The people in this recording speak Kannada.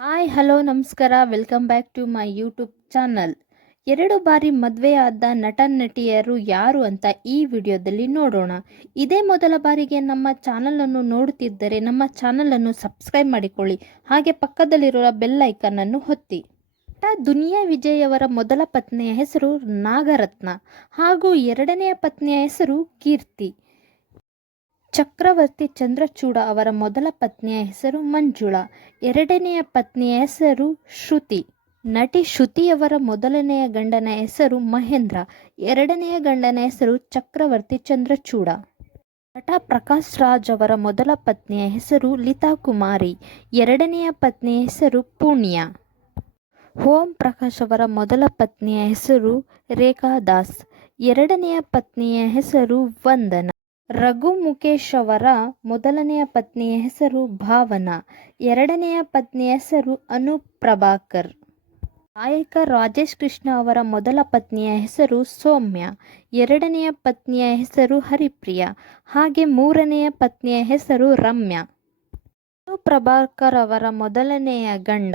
ಹಾಯ್ ಹಲೋ ನಮಸ್ಕಾರ welcome back to my YouTube channel. 2 ಬಾರಿ ಮದುವೆಯಾದ ನಟ ನಟಿಯರು ಯಾರು ಅಂತ ಈ ವಿಡಿಯೋದಲ್ಲಿ ನೋಡೋಣ. ಇದೇ ಮೊದಲ ಬಾರಿಗೆ ನಮ್ಮ ಚಾನಲನ್ನು ನೋಡುತ್ತಿದ್ದರೆ ನಮ್ಮ ಚಾನಲನ್ನು ಸಬ್ಸ್ಕ್ರೈಬ್ ಮಾಡಿಕೊಳ್ಳಿ, ಹಾಗೆ ಪಕ್ಕದಲ್ಲಿರುವ ಬೆಲ್ ಐಕನ್ ಅನ್ನು ಒತ್ತಿ. ನಟ ದುನಿಯಾ ವಿಜಯ್ ಅವರ ಮೊದಲ ಪತ್ನಿಯ ಹೆಸರು ನಾಗರತ್ನ ಹಾಗೂ ಎರಡನೆಯ ಪತ್ನಿಯ ಹೆಸರು ಕೀರ್ತಿ. ಚಕ್ರವರ್ತಿ ಚಂದ್ರಚೂಡ ಅವರ ಮೊದಲ ಪತ್ನಿಯ ಹೆಸರು ಮಂಜುಳಾ, ಎರಡನೆಯ ಪತ್ನಿಯ ಹೆಸರು ಶ್ರುತಿ. ನಟಿ ಶ್ರುತಿಯವರ ಮೊದಲನೆಯ ಗಂಡನ ಹೆಸರು ಮಹೇಂದ್ರ, ಎರಡನೆಯ ಗಂಡನ ಹೆಸರು ಚಕ್ರವರ್ತಿ ಚಂದ್ರಚೂಡ. ನಟ ಪ್ರಕಾಶ್ ರಾಜ್ ಅವರ ಮೊದಲ ಪತ್ನಿಯ ಹೆಸರು ಲೀತಾ ಕುಮಾರಿ, ಎರಡನೆಯ ಪತ್ನಿಯ ಹೆಸರು ಪುಣ್ಯ. ಓಂ ಪ್ರಕಾಶ್ ಅವರ ಮೊದಲ ಪತ್ನಿಯ ಹೆಸರು ರೇಖಾ ದಾಸ್, ಎರಡನೆಯ ಪತ್ನಿಯ ಹೆಸರು ವಂದನಾ. ರಘು ಮುಕೇಶ್ ಅವರ ಮೊದಲನೆಯ ಪತ್ನಿಯ ಹೆಸರು ಭಾವನಾ, ಎರಡನೆಯ ಪತ್ನಿಯ ಹೆಸರು ಅನೂಪ್ ಪ್ರಭಾಕರ್. ಗಾಯಕ ರಾಜೇಶ್ ಕೃಷ್ಣ ಅವರ ಮೊದಲ ಪತ್ನಿಯ ಹೆಸರು ಸೌಮ್ಯ, ಎರಡನೆಯ ಪತ್ನಿಯ ಹೆಸರು ಹರಿಪ್ರಿಯಾ, ಹಾಗೆ ಮೂರನೆಯ ಪತ್ನಿಯ ಹೆಸರು ರಮ್ಯಾ. ಅನೂಪ್ ಪ್ರಭಾಕರ್ ಅವರ ಮೊದಲನೆಯ ಗಂಡ